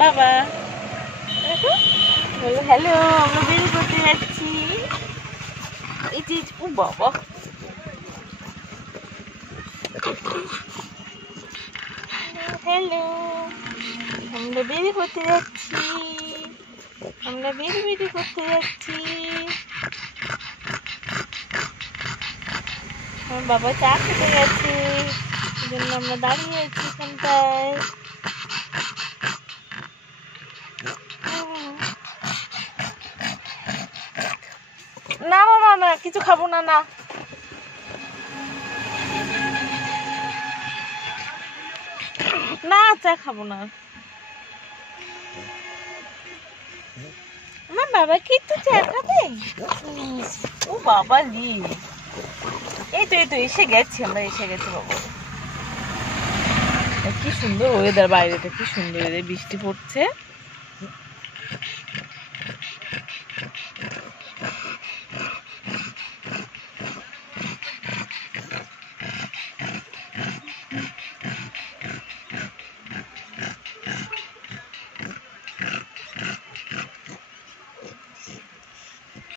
বাবা দেখো বলো হ্যালো, আমরা বের করতে যাচ্ছি। এই যে ও বাবা, হ্যালো, আমরা বের করতে যাচ্ছি, আমরা বের করতে যাচ্ছি। আমার বাবা চা খেতে গেছে, এই জন্য আমরা দাঁড়িয়ে আছি এখানটায়। না মামা না, কিছু খাবো না। না না, চা খাবো না। আমার বাবা কি একটু চা খাবে? ও বাবা লি, এই তো এসে গেছি, আমরা এসে গেছি বাবা। কি সুন্দর ওয়েদার, বাইরেটা কি সুন্দর ওয়েদার, বৃষ্টি পড়ছে।